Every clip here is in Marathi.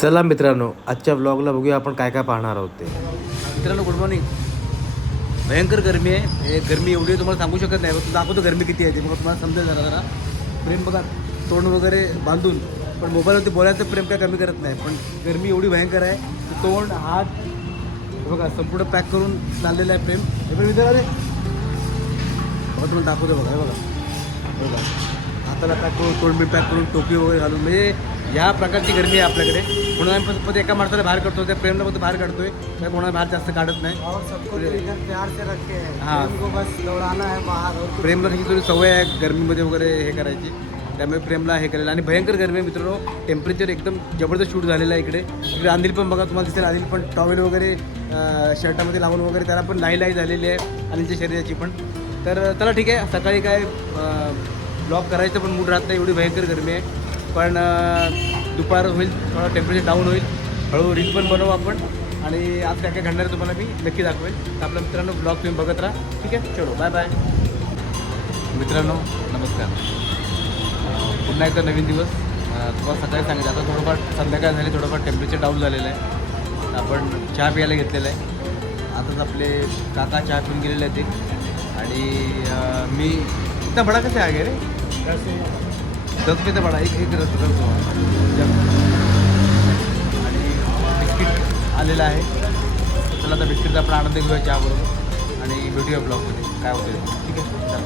चला मित्रांनो, आजच्या व्लॉगला बघूया आपण काय काय पाहणार आहोत ते. मित्रांनो गुड मॉर्निंग. भयंकर गरमी आहे. हे गरमी एवढी आहे तुम्हाला सांगू शकत नाही. मग दाखवतो गरमी किती आहे ते, मग तुम्हाला समजेल जरा. प्रेम बघा तोंड वगैरे बांधून, पण मोबाईलवरती बोलायचं प्रेम काय कमी करत नाही. पण गरमी एवढी भयंकर आहे की तोंड हात हे बघा संपूर्ण पॅक करून चाललेलं आहे प्रेम. हे पण विचारा रे बघा, तुम्हाला दाखवतो बघा. हे बघा बघा हाताला पॅक करून, तोंड बी पॅक करून, टोपी वगैरे घालून, म्हणजे ह्या प्रकारची गरमी आहे आपल्याकडे. म्हणून आम्ही फक्त एका माणसाला बाहेर काढतो, त्या प्रेमला फक्त बाहेर काढतोय. त्या कोणाला बाहेर जास्त काढत नाही. हां, प्रेमला ही थोडी सवय आहे गरमीमध्ये वगैरे हे करायची, त्यामुळे प्रेमला हे करायला. आणि भयंकर गरमी आहे मित्रांनो. टेम्परेचर एकदम जबरदस्त शूट झालेलं आहे इकडे. इकडे आंधील पण बघा तुम्हाला दिसेल. आंधील पण टॉवेल वगैरे शर्टामध्ये लावून वगैरे त्याला पण लाई झालेली आहे अनिलच्या शरीराची पण. तर चला ठीक आहे, सकाळी काय ब्लॉग करायचं पण मूड राहत नाही, एवढी भयंकर गरमी आहे. पण दुपार होईल, थोडा टेम्परेचर डाऊन होईल, हळूहळू रील पण बनवू आपण. आणि आज काय काय घडणार आहे तुम्हाला मी नक्की दाखवेल. तर आपल्या मित्रांनो ब्लॉग तुम्ही बघत राहा. ठीक आहे, चलो बाय बाय. मित्रांनो नमस्कार. पुन्हा एकदा नवीन दिवस. तुम्हाला सकाळी सांगितलं, आता थोडंफार संध्याकाळ झाली, थोडंफार टेम्परेचर डाऊन झालेलं आहे. आपण चहा प्यायला घेतलेला आहे. आताच आपले काका चहा पिऊन गेलेले आहेत ते. आणि मी इतना बडा कसं आहे रे, 10 रुपये तर बडा, एक रस आणि बिस्किट आलेलं आहे. चला आता बिस्किटचा आपण आनंद घेऊया चहाबरोबर आणि भेटूया ब्लॉगमध्ये काय होतं. ठीक आहे, चला.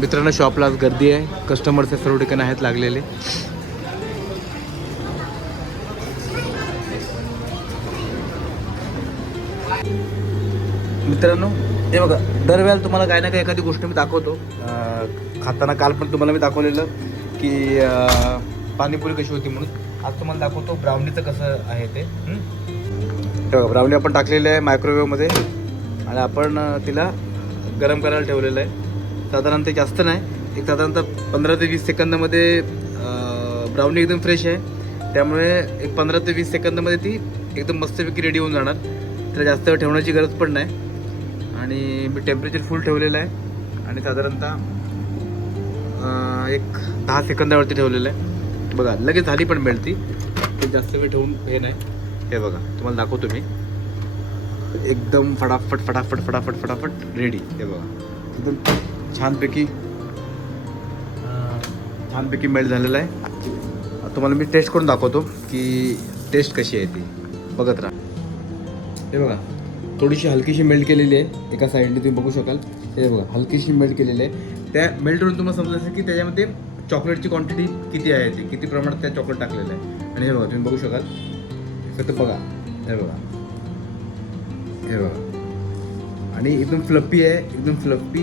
मित्रांनो, शॉपला आज गर्दी आहे, कस्टमर्स सर्व ठिकाणी आहेत लागलेले. मित्रांनो हे बघा, दरवेळेला तुम्हाला काही ना काही एखादी गोष्ट मी दाखवतो. खाताना काल पण तुम्हाला मी दाखवलेलं की पाणीपुरी कशी होती म्हणून. आज तुम्हाला दाखवतो ब्राउनीचं कसं आहे ते. हे बघा, ब्राउनी आपण टाकलेलं आहे मायक्रोवेव्हमध्ये आणि आपण तिला गरम करायला ठेवलेलं आहे. साधारणतः जास्त नाही, एक साधारणतः 15 ते 20 सेकंदामध्ये ब्राउनी एकदम फ्रेश आहे, त्यामुळे एक 15 ते 20 सेकंदामध्ये ती एकदम मस्तपैकी रेडी होऊन जाणार. त्याला जास्त वेळ ठेवण्याची गरज पण नाही. आणि मी टेम्परेचर फुल ठेवलेलं आहे आणि साधारणतः एक 10 सेकंदावरती ठेवलेलं आहे. बघा लगेच झाली पण मिळती, ते जास्त वेळ ठेवून हे नाही. हे बघा तुम्हाला दाखवतो मी, एकदम फटाफट फटाफट फटाफट फटाफट रेडी. हे बघा एकदम छानपैकी मेल्ट झालेलं आहे. तुम्हाला मी टेस्ट करून दाखवतो की टेस्ट कशी आहे ती, बघत राहा. हे बघा थोडीशी हलकीशी मेल्ट केलेली आहे एका साईडने, तुम्ही बघू शकाल. हे बघा हलकीशी मेल्ट केलेली आहे. त्या मेल्टवरून तुम्हाला समजलं असेल की त्याच्यामध्ये चॉकलेटची क्वांटिटी किती आहे, ती किती प्रमाणात त्या चॉकलेट टाकलेलं आहे. आणि हे बघा तुम्ही बघू शकाल, फक्त बघा. हे बघा, हे बघा, आणि एकदम फ्लफी आहे, एकदम फ्लफी.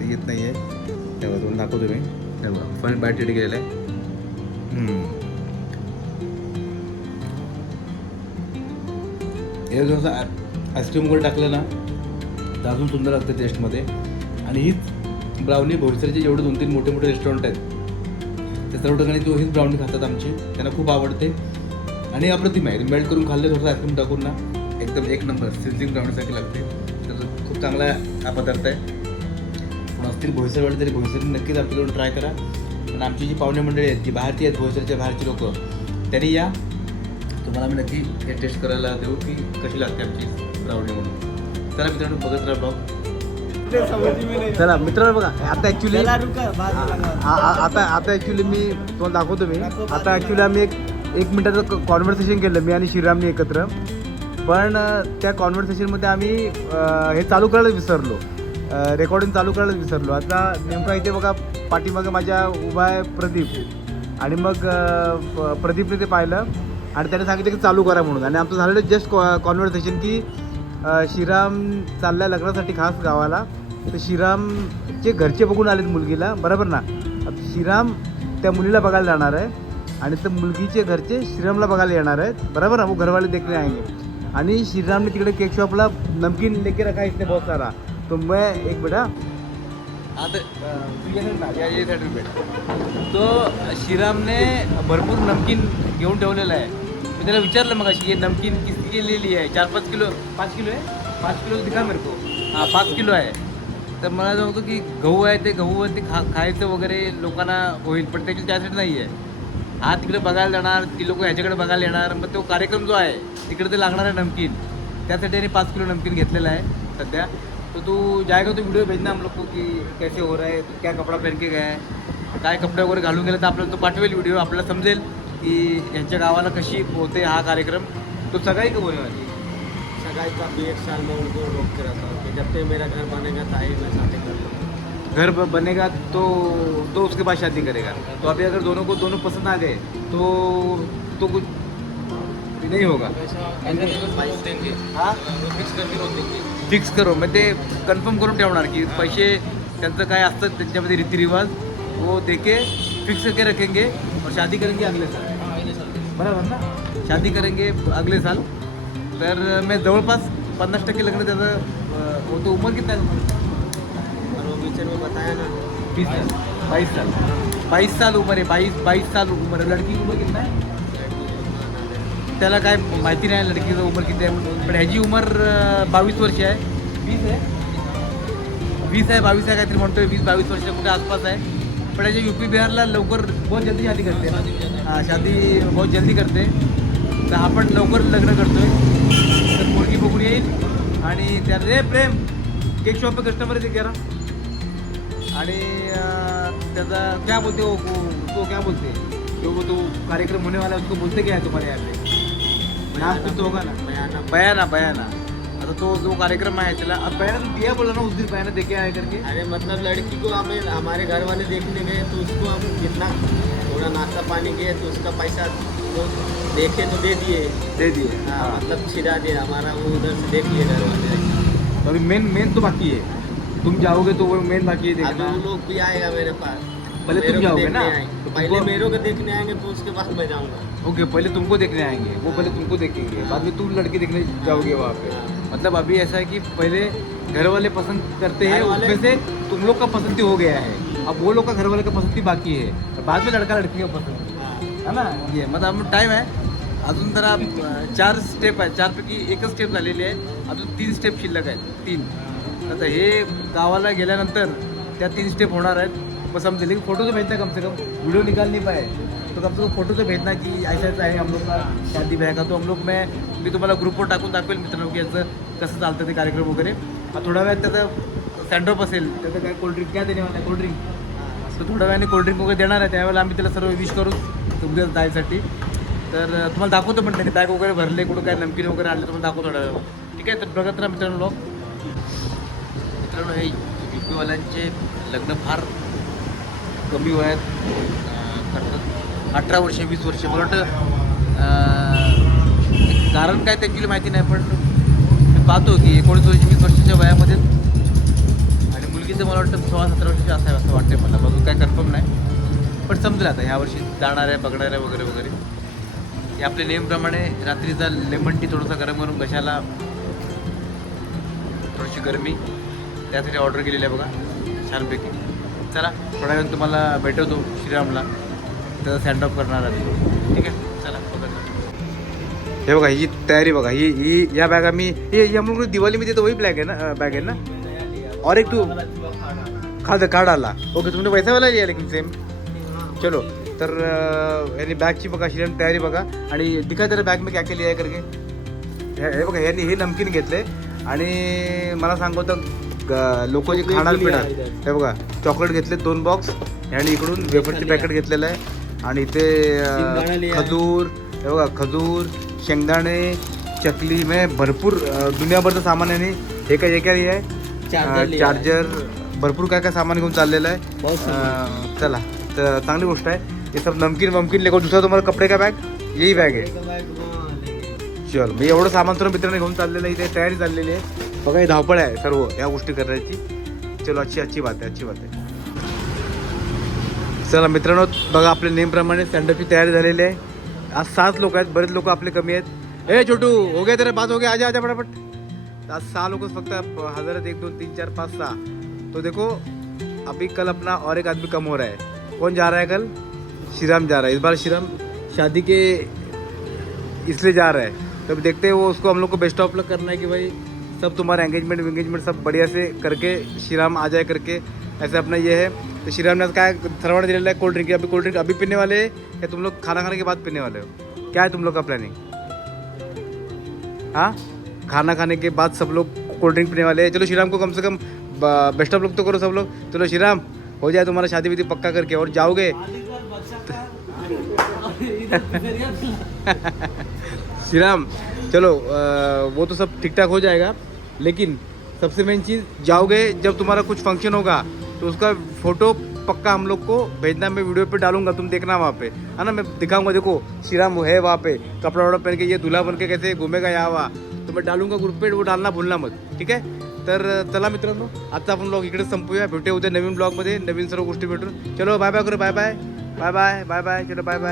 ते येत नाही आहे. हे बघा तुम्हाला दाखवतो मी. हे बघा फाईन बाईट रेडी केलेलं आहे. हे जसं आईस्क्रीम वगैरे टाकलं ना तर अजून सुंदर लागतं टेस्टमध्ये. आणि हीच ब्राउनी भोईसरचे जेवढे 2-3 मोठे मोठे रेस्टॉरंट आहेत त्या सर्व ठिकाणी हीच ब्राउनी खातात आमची. त्यांना खूप आवडते आणि अप्रतिम आहे. मेल्ट करून खाल्ले थोडंसं आईस्क्रीम टाकून ना, एकदम एक नंबर सिझलिंग ब्राउनीसारखी लागते. तर खूप चांगला हा पदार्थ आहे. पण असतील भोईसरवाले तरी भोईसरने नक्कीच आपल्याकडून ट्राय करा. आणि आमची जी पाहुणे मंडळी आहेत, जी बाहेरची आहेत, भोईसरच्या बाहेरची लोकं, त्यांनी या, तुम्हाला मी नक्की हे टेस्ट करायला देऊ की कशी लागते आमची ब्राउनी म्हणून. चला मित्रांनो बघत राहा ब्लॉग. चला मित्रांनो बघा, आता ॲक्च्युली आता ॲक्च्युली मी तुम्हाला दाखवतो. मी आता ॲक्च्युली आम्ही एक मिनिटाचं कॉन्व्हर्सेशन केलं मी आणि श्रीरामने एकत्र. पण त्या कॉन्व्हर्सेशनमध्ये आम्ही हे चालू करायलाच विसरलो, रेकॉर्डिंग चालू करायलाच विसरलो. आता नेमका इथे बघा पाठीमागे माझ्या उभा आहे प्रदीप. आणि मग प्रदीपने ते पाहिलं आणि त्याने सांगितलं की चालू करा म्हणून. आणि आमचं झालेलं जस्ट कॉन्व्हर्सेशन की श्रीराम चालला आहे लग्नासाठी खास गावाला. तर श्रीरामचे घरचे बघून आलेत मुलगीला, बरोबर ना. श्रीराम त्या मुलीला बघायला जाणार आहे आणि त्या मुलगीचे घरचे श्रीरामला बघायला येणार आहेत, बरोबर ना. वो घरवाले देखणे आएंगे. आणि श्रीरामने तिकडे केक शॉपला नमकीन लेके रखा इसने बहुत सारा. तो मैं एक बेटा आता तो श्रीरामने भरपूर नमकीन घेऊन ठेवलेलं आहे. मी त्याला विचारलं मग अशी, हे नमकीन किती केलेली आहे? 4-5 किलो, 5 किलो आहे, 5 किलो दिखा मेरे को. हां 5 किलो आहे. तर मला असं होतं की गहू आहे, ते गहूवरती खायचं वगैरे लोकांना होईल, पण त्याची त्यासाठी नाही आहे. हा तिकडे बघायला जाणार, ती लोक ह्याच्याकडे बघायला येणार, मग तो कार्यक्रम जो आहे तिकडे ते लागणार आहे नमकीन, त्यासाठी त्याने 5 किलो नमकीन घेतलेला आहे सध्या. तो तू जाएगा तो व्हिडिओ भेजना हम लोग को की कैसे हो रहा है, तो क्या कपडा पहन के गया है, काय कपडे वगैरे घालून गेलं तर आपल्याला तो पाठवेल व्हिडिओ, आपल्याला समजेल की यांच्या गावाला कशी होते हा कार्यक्रम. तो सगळी कब होने वाली है? सगाई का भी 1 साल में उनको रोक के रखा हूँ कि जब तक मेरा घर बनेगा ताई मैं शादी कर लूँगा. घर बनेगा तो उसके बाद शादी करेगा. तो अभी अगर दोनों को दोनों पसंद आ गए तो कुछ नहीं होगा. हाँ फिक्स करो, मग ते कन्फर्म करून ठेवणार की पैसे त्यांचं काय असतं त्यांच्यामध्ये रीतिरिवाज वो देके फिक्स करके रखेंगे और शादी करेंगे अगले साल. बरोबर ना, शादी करेंगे अगले साल. तर मैं जवळपास 50% लग्न त्याचं वो तो उमर कितना है? और वो पिक्चर में बताया ना 20 साल 22 साल उमर आहे. 22 साल उमर आहे. लडकी उमर कितना आहे त्याला काय माहिती नाही लडकीचं उमर किती आहे म्हणून, पण ह्याची उमर 22 वर्ष आहे. 20 आहे 22 आहे काहीतरी म्हणतोय, 20-22 वर्ष कुठे आसपास आहे. पण ह्याच्या UP बिहारला लवकर बहुत जल्दी शादी करते. हां, शादी बहुत जल्दी करते. तर आपण लवकर लग्न करतोय, तर मुलगी बघून येईल आणि त्या रे प्रेम केक शॉप पे कस्टमर आहे ते करा. आणि त्याचा क्या बोलते हो तो क्या बोलते जो वो तो कार्यक्रम होने वाला है उसको बोलते क्या है तुम्हारे यहाँ पे? नाम कुछ तो होगा ना, बयाना. आता तो जो कार्यक्रम आहे त्याला अब बयाना तो दिया बोला ना उस दिन, बयाना देके आए करके. अरे मतलब लड़की को हमें हमारे घर वाले देखने गए तो उसको हम कितना थोड़ा नाश्ता पानी किए तो उसका पैसा तो देखे तो दे दिए. हाँ मतलब छिड़ा दिया हमारा, वो उधर से देख लिए घर वाले. तो अभी मेन तो बाकी है, तुम जाओगे तो वो मेन बाकी है अभी देखना. वो लोग भी आएगा मेरे पास. पहले तुम मेरे को जाओगे देखने ना, आएंगे. तो पहले तुमको- मेरे को देखने आएंगे तो उसके बाद मैं जाऊँगा. ओके, पहले तुमको देखने आएंगे, वो पहले तुमको देखेंगे, बाद में तुम लड़की देखने जाओगे वहाँ पे. मतलब अभी ऐसा है कि पहले घर वाले पसंद करते हैं, घर वाले- उसमें से तुम लोग का पसंदी हो गया है, अब वो लोग का घर वाले का पसंदी बाकी है, तो बाद में लड़का लड़की का पसंद है ना. ये मतलब टाईम आहे अजून. जरा 4 स्टेप आहे, 4 पैकी एकच स्टेप झालेली आहे, अजून 3 स्टेप शिल्लक आहेत. 3 आता हे गावाला गेल्यानंतर त्या 3 स्टेप होणार आहेत. मग समजेल, लेकिन फोटो तो भेजना कम से कम, वीडियो निकाल नहीं पाए तो कम से कम फोटो तो भेजना की ऐसा ऐसा आहे हम लोग का शादी ब्याह का. तो हम लोग मी तुम्हाला ग्रुपवर टाकून दाखवेल मित्रांनो की याचं कसं चालतं ते कार्यक्रम वगैरे. थोड्या वेळात त्याचं सँडऑफ असेल, त्याचं काय कोल्ड्रिंक काय देणे मला कोल्ड्रिंक, तर थोड्या वेळाने कोल्ड्रिंक वगैरे देणार आहे. त्यावेळेला आम्ही त्याला सर्व विश करू उद्या जायसाठी. तर तुम्हाला दाखवतो पण त्याने बॅग वगैरे भरले, कुठं काय नमकीन वगैरे आणलं तुम्हाला दाखवतो थोड्या वेळ. ठीक आहे, तर बघत राहा मित्रांनो. मित्रांनो हे UP-वाल्यांचे लग्न फार कमी वयात करतात. 18 वर्ष 20 वर्ष. मला वाटतं कारण काय त्यांची माहिती नाही, पण मी पाहतो की 19 वर्ष 20 वर्षाच्या वयामध्ये आणि मुलगीचं मला वाटतं 16-17 वर्षाची असावं असं वाटते मला. बघू काय कन्फर्म नाही, पण समजेल आता ह्या वर्षी जाणाऱ्या बघणाऱ्या वगैरे वगैरे. हे आपल्या नेहमीप्रमाणे रात्रीचा लेमन टी थोडासा गरम करून घशाला थोडीशी गरमी त्यासाठी ऑर्डर केलेली आहे बघा छानपैकी. चला थोड्या वेळ तुम्हाला भेटवतो श्रीरामला, त्याचा सँड ऑफ करणार आहे. ठीक आहे, चला बघा. हे बघा ही तयारी बघा, ही या बॅग आम्ही हे हम लोग दिवाली में तो वही बॅग है ना और एक टू खा डाला. ओके, तुमने वैसा वाला लिया लेकिन सेम. चलो तर यानी बॅगची बघा श्रीराम तयारी बघा. आणि दिखा जरा बॅग में क्या क्या लिया है करके. हे बघा यांनी हे नमकीन घेतले आणि मला सांगतो लोक जे खाणार पिणार. हे बघा चॉकलेट घेतले 2 बॉक्स आणि इकडून वेफरची पॅकेट घेतलेलं आहे. आणि इथे खजूर, हे बघा खजूर, शेंगदाणे, चकली में भरपूर दुनियाभरचं सामान आहे. हे काय आहे चार्जर, भरपूर काय सामान घेऊन चाललेलं आहे. चला तर चांगली गोष्ट आहे. हे सब नमकीन वमकीन लेको. दुसरा तुम्हाला कपडे का बॅग, यही बॅग आहे. चल मी एवढं सामान तर मित्रांनी घेऊन चाललेलं आहे. इथे तयारी चाललेली आहे बघा. ही धावपळ आहे सर्व या गोष्टी करण्याची. चलो अच्छी बात आहे. चला मित्रांनो बघा आपल्या नेमप्रमाणे स्टँडअपची तयारी झालेली आहे. आज 7 लोक आहेत, बरेच लोक आपले कमी आहेत. ए छोटू हो गया तेरे बात हो गया, आजा फटाफट. आज 6 लोग फक्त हजारात 1 2 3 4 5 6. तो देखो अभी कल अपना और एक आदमी कम हो रहा है. कौन जा रहा है कल? श्रीराम जा रहा है. इस बार श्रीराम शादी के इसलिए जा रहा है. तो अभी देखते हैं वो, उसको हम लोग को बेस्ट ऑफ लक करना है कि भाई सब तुम्हारा एंगेजमेंट सब बढ़िया से करके श्रीराम आ जाए करके, ऐसे अपना ये है. तो श्रीराम ने आज काय सर्वांना दिलेला है कोल्ड ड्रिंक। अभी कोल्ड ड्रिंक अभी पीने वाले हैं या तुम लोग खाना खाने के बाद पीने वाले हो? क्या है तुम लोग का प्लानिंग? हाँ, खाना खाने के बाद सब लोग कोल्ड ड्रिंक पीने वाले हैं। चलो श्रीराम को कम से कम बेस्ट ऑफ लक तो करो सब लोग। चलो श्रीराम, हो जाए तुम्हारा शादी विधि पक्का करके और जाओगे। श्रीराम चलो, वो तो सब ठीक ठाक हो जाएगा, लेकिन सबसे मेन चीज़, जाओगे जब तुम्हारा कुछ फंक्शन होगा तो उसका फोटो पक्का हम लोग को भेजना। मैं वीडियो पे डालूंगा, तुम देखना वहाँ पे, है ना। मैं दिखाऊंगा, देखो श्रीराम वो है वहाँ पे, कपड़ा वपड़ा पहन के ये दूल्हा बन के कैसे घूमेगा यहाँ वहाँ, तो मैं डालूंगा ग्रुप पे, वो डालना भूलना मत, ठीक आहे। तर चला मित्रांनो, आजचा आपण ब्लॉग इकडेच संपूया। भेटूया उद्या नवीन ब्लॉगमध्ये, नवीन सर्व गोष्टी भेटून। चलो बाय बाय करो, bye bye bye bye bye bye, चलो बाय बाय।